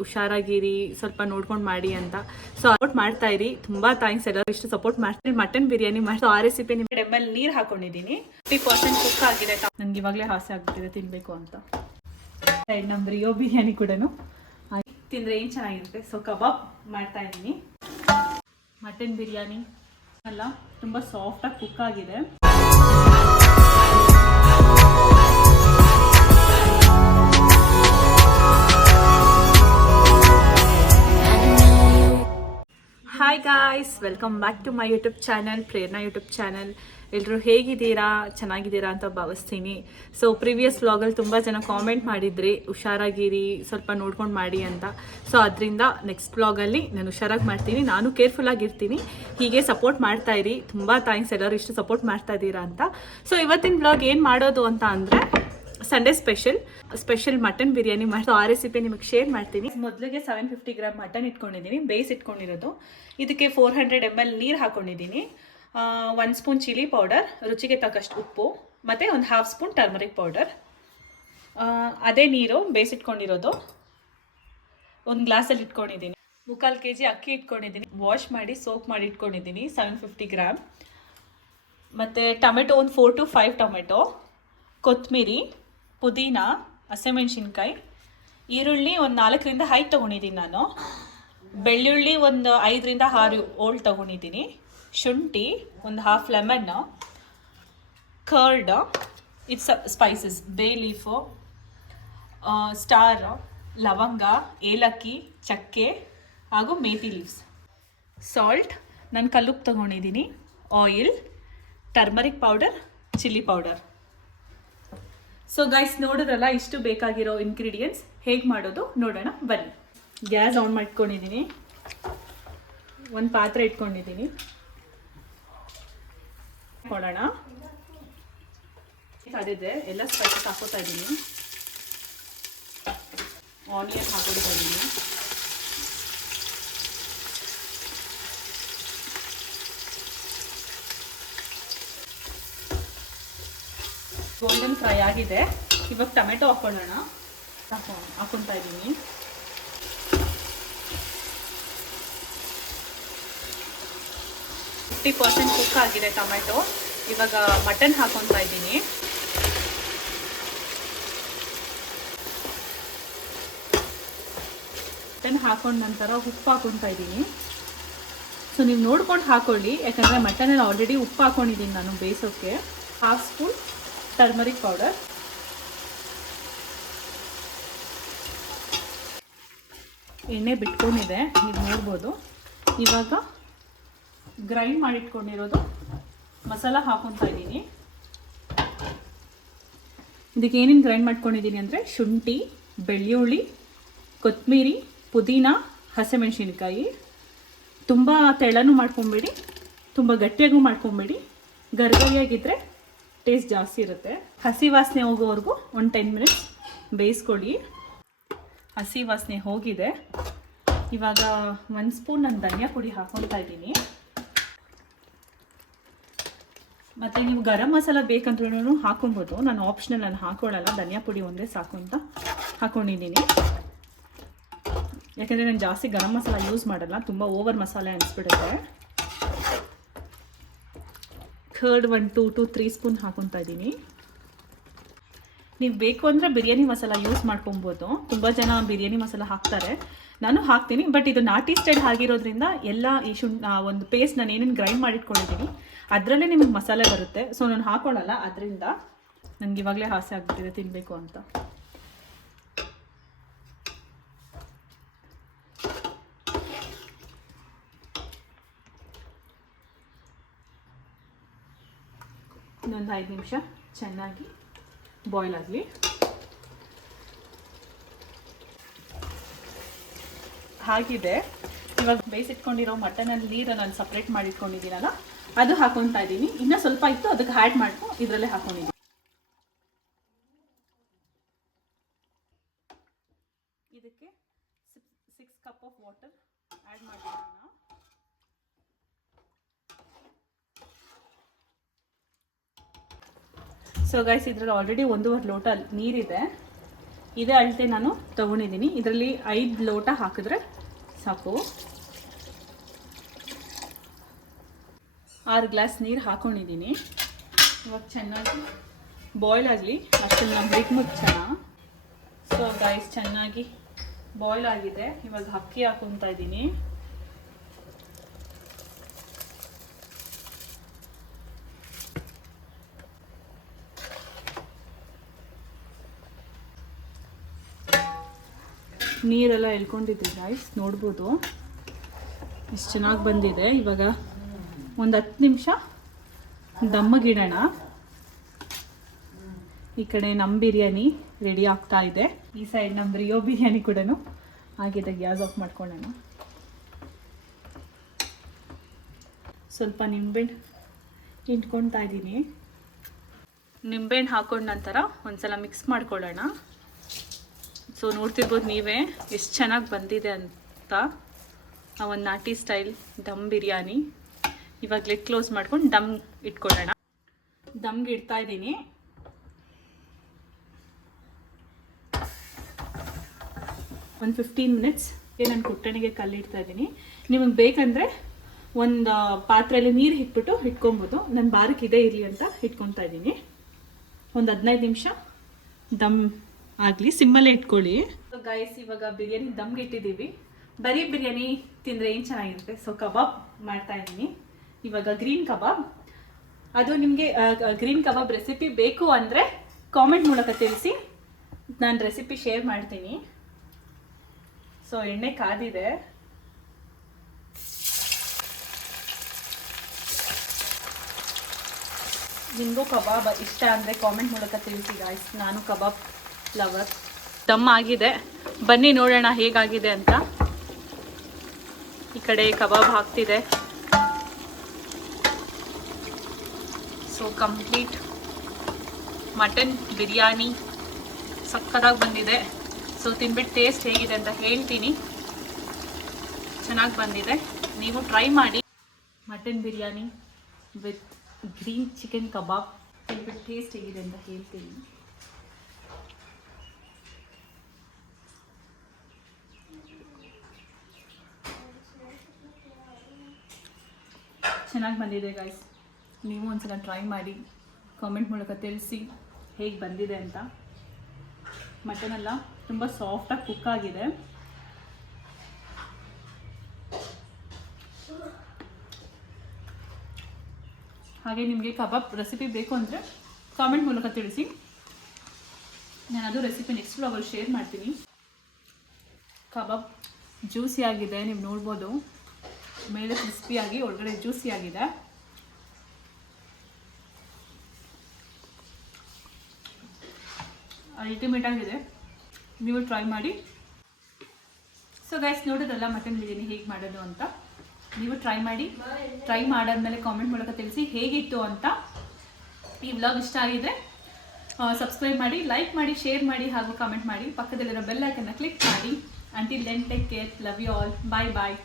ಹುಷಾರಾಗಿರಿ, ಸ್ವಲ್ಪ ನೋಡ್ಕೊಂಡು ಮಾಡಿ ಅಂತ. ಸೊ ಸಪೋರ್ಟ್ ಮಾಡ್ತಾ ಇರಿ. ತುಂಬಾ ಥ್ಯಾಂಕ್ಸ್ ಎಲ್ಲರೂ ಇಷ್ಟು ಸಪೋರ್ಟ್ ಮಾಡ್ತೀನಿ. ಮಟನ್ ಬಿರಿಯಾನಿ ಮಾಡಿ ಆ ರೆಸಿಪಿ ನಿಮಗೆ ಎಮ್ಮಲ್ಲಿ ನೀರು ಹಾಕೊಂಡಿದ್ದೀನಿ. 50% ಕುಕ್ ಆಗಿದೆ. ನನಗೆ ಇವಾಗಲೇ ಆಸೆ ಆಗ್ತಿದೆ ತಿನ್ನಬೇಕು ಅಂತ. ನಮ್ಮ ರಿಯೋ ಬಿರಿಯಾನಿ ಕೂಡ ತಿಂದರೆ ಏನು ಚೆನ್ನಾಗಿರುತ್ತೆ. ಸೊ ಕಬಾಬ್ ಮಾಡ್ತಾ ಇದ್ದೀನಿ. ಮಟನ್ ಬಿರಿಯಾನಿ ಅಲ್ಲ, ತುಂಬ ಸಾಫ್ಟಾಗಿ ಕುಕ್ ಆಗಿದೆ. Hi guys, welcome back to my YouTube channel, Prerana YouTube channel. ಎಲ್ಲರೂ ಹೇಗಿದ್ದೀರಾ? ಚೆನ್ನಾಗಿದ್ದೀರಾ ಅಂತ ಭಾವಿಸ್ತೀನಿ. ಸೊ ಪ್ರಿವಿಯಸ್ ವ್ಲಾಗಲ್ಲಿ ತುಂಬ ಜನ ಕಾಮೆಂಟ್ ಮಾಡಿದ್ರಿ ಹುಷಾರಾಗಿರಿ, ಸ್ವಲ್ಪ ನೋಡ್ಕೊಂಡು ಮಾಡಿ ಅಂತ. ಸೊ ಅದರಿಂದ ನೆಕ್ಸ್ಟ್ ವ್ಲಾಗಲ್ಲಿ ನಾನು ಹುಷಾರಾಗಿ ಮಾಡ್ತೀನಿ. ನಾನು ಕೇರ್ಫುಲ್ಲಾಗಿರ್ತೀನಿ. ಹೀಗೆ ಸಪೋರ್ಟ್ ಮಾಡ್ತಾ ಇರಿ. ತುಂಬ ಥ್ಯಾಂಕ್ಸ್ ಎಲ್ಲರೂ ಇಷ್ಟು ಸಪೋರ್ಟ್ ಮಾಡ್ತಾ ಇದ್ದೀರಾ ಅಂತ. ಸೊ ಇವತ್ತಿನ ವ್ಲಾಗ್ ಏನು ಮಾಡೋದು ಅಂತ ಅಂದರೆ ಸಂಡೇ ಸ್ಪೆಷಲ್ ಮಟನ್ ಬಿರಿಯಾನಿ ಮಾಡಿ ಆ ರೆಸಿಪಿ ನಿಮಗೆ ಶೇರ್ ಮಾಡ್ತೀನಿ. ಮೊದಲಿಗೆ 750 ಗ್ರಾಮ್ ಮಟನ್ ಇಟ್ಕೊಂಡಿದ್ದೀನಿ, ಬೇಯಿಸಿ ಇಟ್ಕೊಂಡಿರೋದು. ಇದಕ್ಕೆ 400 ml ನೀರು ಹಾಕೊಂಡಿದ್ದೀನಿ. 1 ಸ್ಪೂನ್ ಚಿಲ್ಲಿ ಪೌಡರ್, ರುಚಿಗೆ ತಕ್ಕಷ್ಟು ಉಪ್ಪು, ಮತ್ತು ಒಂದು 1/2 ಸ್ಪೂನ್ ಟರ್ಮರಿಕ್ ಪೌಡರ್. ಅದೇ ನೀರು ಬೇಯಿಸಿಟ್ಕೊಂಡಿರೋದು. ಒಂದು ಗ್ಲಾಸಲ್ಲಿ ಇಟ್ಕೊಂಡಿದ್ದೀನಿ. 3/4 kg ಅಕ್ಕಿ ಇಟ್ಕೊಂಡಿದ್ದೀನಿ. ವಾಶ್ ಮಾಡಿ ಸೋಕ್ ಮಾಡಿ ಇಟ್ಕೊಂಡಿದ್ದೀನಿ 750 ಗ್ರಾಮ್. ಮತ್ತು ಟೊಮೆಟೊ ಒಂದು 4 to 5 ಟೊಮೆಟೊ, ಕೊತ್ತಂಬರಿ, ಪುದೀನ, ಹಸಿಮೆಣ್ಸಿನ್ಕಾಯಿ, ಈರುಳ್ಳಿ ಒಂದು 4 ರಿಂದ 5 ತೊಗೊಂಡಿದ್ದೀನಿ ನಾನು. ಬೆಳ್ಳುಳ್ಳಿ ಒಂದು 5 ರಿಂದ 6 ಓಲ್ಡ್ ತೊಗೊಂಡಿದ್ದೀನಿ. ಶುಂಠಿ ಒಂದು 1/2 ಲೆಮನ್, ಕರ್ಡ್, ಇಟ್ಸ್ ಸ್ಪೈಸಸ್, ಬೇ ಲೀಫು, ಸ್ಟಾರ್, ಲವಂಗ, ಏಲಕ್ಕಿ, ಚಕ್ಕೆ ಹಾಗೂ ಮೇಥಿ ಲೀವ್ಸ್, ಸಾಲ್ಟ್, ನಾನು ಕಲ್ಲುಪ್ಪು ತೊಗೊಂಡಿದ್ದೀನಿ, oil, turmeric powder, chilli powder. So guys, ನೋಡಿದ್ರಲ್ಲ ಇಷ್ಟು ಬೇಕಾಗಿರೋ ಇಂಗ್ರೀಡಿಯೆಂಟ್ಸ್. ಹೇಗೆ ಮಾಡೋದು ನೋಡೋಣ ಬನ್ನಿ. ಗ್ಯಾಸ್ ಆನ್ ಮಾಡ್ಕೊಂಡಿದ್ದೀನಿ. ಒಂದು ಪಾತ್ರೆ ಇಟ್ಕೊಂಡಿದ್ದೀನಿ. ಕೊಡೋಣ. ಅದಿದೆ ಎಲ್ಲ ಸ್ಪೈಸಸ್ ಹಾಕೋತಾ ಇದ್ದೀನಿ. ಆನಿಯನ್ ಹಾಕೋತಾ ಇದ್ದೀನಿ. ಗೋಲ್ಡನ್ ಫ್ರೈ ಆಗಿದೆ. ಇವಾಗ ಟೊಮೆಟೊ ಹಾಕೊಳ್ಳೋಣ. ಹಾಕೊತಾ ಇದ್ದೀನಿ. %50 ಕುಕ್ ಆಗಿದೆ ಟೊಮೆಟೊ. ಇವಾಗ ಮಟನ್ ಹಾಕೊತಾ ಇದ್ದೀನಿ. ಮಟನ್ ಹಾಕೊಂಡ ನಂತರ ಉಪ್ಪು ಹಾಕೊತಾ ಇದ್ದೀನಿ. ಸೊ ನೀವು ನೋಡ್ಕೊಂಡು ಹಾಕೊಳ್ಳಿ, ಯಾಕಂದರೆ ಮಟನಲ್ಲಿ ಆಲ್ರೆಡಿ ಉಪ್ಪು ಹಾಕೊಂಡಿದ್ದೀನಿ ನಾನು ಬೇಯಿಸೋಕ್ಕೆ. 1/2 ಸ್ಪೂನ್ ಟರ್ಮರಿಕ್ ಪೌಡರ್, ಎಣ್ಣೆ ಬಿಟ್ಕೊಂಡಿದೆ, ನೀವು ನೋಡ್ಬೋದು. ಇವಾಗ ಗ್ರೈಂಡ್ ಮಾಡಿಟ್ಕೊಂಡಿರೋದು ಮಸಾಲ ಹಾಕೊತಾ ಇದ್ದೀನಿ. ಇದಕ್ಕೆ ಏನೇನು ಗ್ರೈಂಡ್ ಮಾಡ್ಕೊಂಡಿದ್ದೀನಿ ಅಂದರೆ ಶುಂಠಿ, ಬೆಳ್ಳುಳ್ಳಿ, ಕೊತ್ತಂಬರಿ, ಪುದೀನ, ಹಸಿಮೆಣಸಿನ್ಕಾಯಿ. ತುಂಬ ತೆಳ್ಳನೂ ಮಾಡ್ಕೊಬೇಡಿ, ತುಂಬ ಗಟ್ಟಿಯಾಗೂ ಮಾಡ್ಕೊಬೇಡಿ. ಗರಿಗರಿಯಾಗಿದ್ದರೆ ಟೇಸ್ಟ್ ಜಾಸ್ತಿ ಇರುತ್ತೆ. ಹಸಿ ವಾಸನೆ ಹೋಗೋವರೆಗೂ ಒಂದು 10 ಮಿನಿಟ್ಸ್ ಬೇಯಿಸ್ಕೊಳ್ಳಿ. ಹಸಿ ವಾಸನೆ ಹೋಗಿದೆ. ಇವಾಗ 1 ಸ್ಪೂನ್ ನಾನು ಧನಿಯಾ ಪುಡಿ ಹಾಕೊತಾ ಇದ್ದೀನಿ. ಮತ್ತು ನೀವು ಗರಂ ಮಸಾಲ ಬೇಕಂದ್ರೂ ಹಾಕೊಬೋದು. ನಾನು ಆಪ್ಷನಲ್, ನಾನು ಹಾಕೊಳ್ಳಲ್ಲ. ಧನಿಯಾ ಪುಡಿ ಒಂದೇ ಸಾಕು ಅಂತ ಹಾಕ್ಕೊಂಡಿದ್ದೀನಿ. ಯಾಕೆಂದರೆ ನಾನು ಜಾಸ್ತಿ ಗರಂ ಮಸಾಲ ಯೂಸ್ ಮಾಡಲ್ಲ, ತುಂಬ ಓವರ್ ಮಸಾಲೆ ಅನಿಸ್ಬಿಡುತ್ತೆ. ಕರ್ಡ್ 1 2 to 3 ಸ್ಪೂನ್ ಹಾಕೊತಾ ಇದ್ದೀನಿ. ನೀವು ಬೇಕು ಅಂದರೆ ಬಿರಿಯಾನಿ ಮಸಾಲ ಯೂಸ್ ಮಾಡ್ಕೊಬೋದು. ತುಂಬ ಜನ ಬಿರಿಯಾನಿ ಮಸಾಲ ಹಾಕ್ತಾರೆ, ನಾನು ಹಾಕ್ತೀನಿ. ಬಟ್ ಇದು ನಾಟಿ ಸ್ಟೈಲ್ ಆಗಿರೋದ್ರಿಂದ ಎಲ್ಲ ಈ ಒಂದು ಪೇಸ್ಟ್ ನಾನು ಏನೇನು ಗ್ರೈಂಡ್ ಮಾಡಿಟ್ಕೊಂಡಿದ್ದೀನಿ ಅದರಲ್ಲೇ ನಿಮಗೆ ಮಸಾಲೆ ಬರುತ್ತೆ. ಸೊ ನಾನು ಹಾಕೊಳ್ಳಲ್ಲ. ಅದರಿಂದ ನನಗೆ ಇವಾಗಲೇ ಆಸೆ ಆಗ್ತಿದೆ ತಿನ್ನಬೇಕು ಅಂತ. ಇನ್ನೊಂದು 5 ನಿಮಿಷ ಚೆನ್ನಾಗಿ ಬಾಯ್ಲ್ ಆಗಲಿ. ಆಗಿದೆ. ಇವಾಗ ಬೇಯಿಸಿಟ್ಕೊಂಡಿರೋ ಮಟನಲ್ಲಿ ನೀರು ನಾನು ಸಪ್ರೇಟ್ ಮಾಡಿಟ್ಕೊಂಡಿದ್ದೀನಲ್ಲ, ಅದು ಹಾಕೊತಾ ಇದ್ದೀನಿ. ಇನ್ನೂ ಸ್ವಲ್ಪ ಇತ್ತು, ಅದಕ್ಕೆ ಆ್ಯಡ್ ಮಾಡ್ಕೊಂಡು ಇದರಲ್ಲೇ ಹಾಕೊಂಡಿದ್ದೀನಿ. ಇದಕ್ಕೆ 6 ಕಪ್ ಆಫ್ ವಾಟರ್ ಆ್ಯಡ್ ಮಾಡಿದ್ದೀನಿ. ಸೊ ಗೈಸ್, ಇದರಲ್ಲಿ ಆಲ್ರೆಡಿ 1.5 ಲೋಟ ನೀರಿದೆ. ಇದೇ ಅಳತೆ ನಾನು ತೊಗೊಂಡಿದ್ದೀನಿ. ಇದರಲ್ಲಿ 5 ಲೋಟ ಹಾಕಿದ್ರೆ ಸಾಕು. 6 ಗ್ಲಾಸ್ ನೀರು ಹಾಕೊಂಡಿದ್ದೀನಿ. ಇವಾಗ ಚೆನ್ನಾಗಿ ಬಾಯ್ಲ್ ಆಗಲಿ, ಅಷ್ಟನ್ನು ನಮ್ಮ ಬಿಟ್ಟು ಮುಚ್ಚೋಣ. ಸೊ ಗೈಸ್, ಚೆನ್ನಾಗಿ ಬಾಯ್ಲ್ ಆಗಿದೆ. ಇವಾಗ ಅಕ್ಕಿ ಹಾಕೊತಾ ಇದ್ದೀನಿ. ನೀರೆಲ್ಲ ಎಳ್ಕೊಂಡಿದ್ದೆ ಗೈಸ್, ನೋಡ್ಬೋದು ಎಷ್ಟು ಚೆನ್ನಾಗಿ ಬಂದಿದೆ. ಇವಾಗ ಒಂದು 10 ನಿಮಿಷ ದಮ್ಮಗಿಡೋಣ. ಈ ಕಡೆ ನಮ್ಮ ಬಿರಿಯಾನಿ ರೆಡಿ ಆಗ್ತಾ ಇದೆ. ಈ ಸೈಡ್ ನಮ್ಮ ರಿಯೋ ಬಿರಿಯಾನಿ ಕೂಡ ಆಗಿದೆ. ಗ್ಯಾಸ್ ಆಫ್ ಮಾಡ್ಕೊಳ್ಳೋಣ. ಸ್ವಲ್ಪ ನಿಂಬೆಹಣ್ಣು ಹಿಂಡ್ಕೊಳ್ತಾ ಇದ್ದೀನಿ. ನಿಂಬೆಹಣ್ಣು ಹಾಕೊಂಡ ನಂತರ ಒಂದ್ಸಲ ಮಿಕ್ಸ್ ಮಾಡ್ಕೊಳ್ಳೋಣ. ಸೊ ನೋಡ್ತಿರ್ಬೋದು ನೀವೇ ಎಷ್ಟು ಚೆನ್ನಾಗಿ ಬಂದಿದೆ ಅಂತ. ಒಂದು ನಾಟಿ ಸ್ಟೈಲ್ ದಮ್ ಬಿರಿಯಾನಿ. ಇವಾಗ ಲಿಡ್ ಕ್ಲೋಸ್ ಮಾಡ್ಕೊಂಡು ದಮ್ ಇಟ್ಕೊಳ್ಳೋಣ. ದಮ್ಗೆ ಇಡ್ತಾ ಇದ್ದೀನಿ. ಒಂದು 15 ಮಿನಿಟ್ಸ್ ನಾನು ಕುಟ್ಟಣಿಗೆ ಕಲ್ಲಿಡ್ತಾ ಇದ್ದೀನಿ. ನಿಮಗೆ ಬೇಕಂದರೆ ಒಂದು ಪಾತ್ರೆಯಲ್ಲಿ ನೀರು ಇಟ್ಬಿಟ್ಟು ಇಟ್ಕೊಬೋದು. ನನ್ನ ಬಾರಕ್ಕೆ ಇದೇ ಇರಲಿ ಅಂತ ಇಟ್ಕೊತಾ ಇದ್ದೀನಿ. ಒಂದು 15 ನಿಮಿಷ ದಮ್ ಆಗಲಿ, ಸಿಮ್ಮಲ್ಲೇ ಇಟ್ಕೊಳ್ಳಿ. ಗೈಸ್, ಇವಾಗ ಬಿರಿಯಾನಿ ದಮ್ಗೆ ಇಟ್ಟಿದ್ದೀವಿ. ಬರೀ ಬಿರಿಯಾನಿ ತಿಂದರೆ ಏನು ಚೆನ್ನಾಗಿರುತ್ತೆ. ಸೊ ಕಬಾಬ್ ಮಾಡ್ತಾ ಇದ್ದೀನಿ. ಇವಾಗ ಗ್ರೀನ್ ಕಬಾಬ್. ಅದು ನಿಮಗೆ ಗ್ರೀನ್ ಕಬಾಬ್ ರೆಸಿಪಿ ಬೇಕು ಅಂದರೆ ಕಾಮೆಂಟ್ ಮೂಲಕ ತಿಳಿಸಿ, ನಾನು ರೆಸಿಪಿ ಶೇರ್ ಮಾಡ್ತೀನಿ. ಸೊ ಎಣ್ಣೆ ಕಾದಿದೆ. ನಿಮಗೂ ಕಬಾಬ್ ಇಷ್ಟ ಅಂದರೆ ಕಾಮೆಂಟ್ ಮೂಲಕ ತಿಳಿಸಿ ಗಾಯ್ಸ್. ನಾನು ಕಬಾಬ್ ಲವರ್. ದಮ್ ಆಗಿದೆ, ಬನ್ನಿ ನೋಡೋಣ ಹೇಗಾಗಿದೆ ಅಂತ. ಈ ಕಡೆ ಕಬಾಬ್ ಹಾಕ್ತಿದೆ. ಸೊ ಕಂಪ್ಲೀಟ್ ಮಟನ್ ಬಿರಿಯಾನಿ ಸಕ್ಕತ್ತಾಗಿ ಬಂದಿದೆ. ಸೊ ತಿನ್ಬಿಟ್ಟು ಟೇಸ್ಟ್ ಹೇಗಿದೆ ಅಂತ ಹೇಳ್ತೀನಿ. ಚೆನ್ನಾಗಿ ಬಂದಿದೆ, ನೀವು ಟ್ರೈ ಮಾಡಿ. Mutton biryani with green chicken kebab ತಿನ್ಬಿಟ್ಟು ಟೇಸ್ಟ್ ಹೇಗಿದೆ ಅಂತ ಹೇಳ್ತೀನಿ. ಚೆನ್ನಾಗಿ ಬಂದಿದೆ ಗೈಸ್. ನೀವು ಒಂದ್ಸಲ ಟ್ರೈ ಮಾಡಿ, ಕಾಮೆಂಟ್ ಮೂಲಕ ತಿಳಿಸಿ ಹೇಗೆ ಬಂದಿದೆ ಅಂತ. ಮಟನ್ ಎಲ್ಲ ತುಂಬ ಸಾಫ್ಟಾಗಿ ಕುಕ್ ಆಗಿದೆ. ಹಾಗೆ ನಿಮಗೆ ಕಬಾಬ್ ರೆಸಿಪಿ ಬೇಕು ಅಂದರೆ ಕಾಮೆಂಟ್ ಮೂಲಕ ತಿಳಿಸಿ. ನಾನು ಅದು ರೆಸಿಪಿ ನೆಕ್ಸ್ಟ್ ವ್ಲಾಗಲ್ಲಿ ಶೇರ್ ಮಾಡ್ತೀನಿ. ಕಬಾಬ್ ಜ್ಯೂಸಿ ಆಗಿದೆ, ನೀವು ನೋಡ್ಬೋದು. ಮೇಲೆ ಕ್ರಿಸ್ಪಿಯಾಗಿ ಒಳಗಡೆ ಜ್ಯೂಸಿ ಆಗಿದೆ. ಅಲ್ಟಿಮೇಟ್ ಆಗಿದೆ, ನೀವು ಟ್ರೈ ಮಾಡಿ. ಸೊ ಗೈಸ್, ನೋಡೋದಲ್ಲ ಮಟನ್ ಬಿರಿಯಾನಿ ಹೇಗೆ ಮಾಡೋದು ಅಂತ. ನೀವು ಟ್ರೈ ಮಾಡಿ. ಟ್ರೈ ಮಾಡಾದ್ಮೇಲೆ ಕಾಮೆಂಟ್ ಮೂಲಕ ತಿಳಿಸಿ ಹೇಗಿತ್ತು ಅಂತ. ಈ ವ್ಲಾಗ್ ಇಷ್ಟ ಆಗಿದ್ರೆ ಸಬ್ಸ್ಕ್ರೈಬ್ ಮಾಡಿ, ಲೈಕ್ ಮಾಡಿ, ಶೇರ್ ಮಾಡಿ ಹಾಗೂ ಕಾಮೆಂಟ್ ಮಾಡಿ. ಪಕ್ಕದಲ್ಲಿರೋ ಬೆಲ್ ಐಕನ್ನ ಕ್ಲಿಕ್ ಮಾಡಿ. Until then take care. Love you all. Bye bye.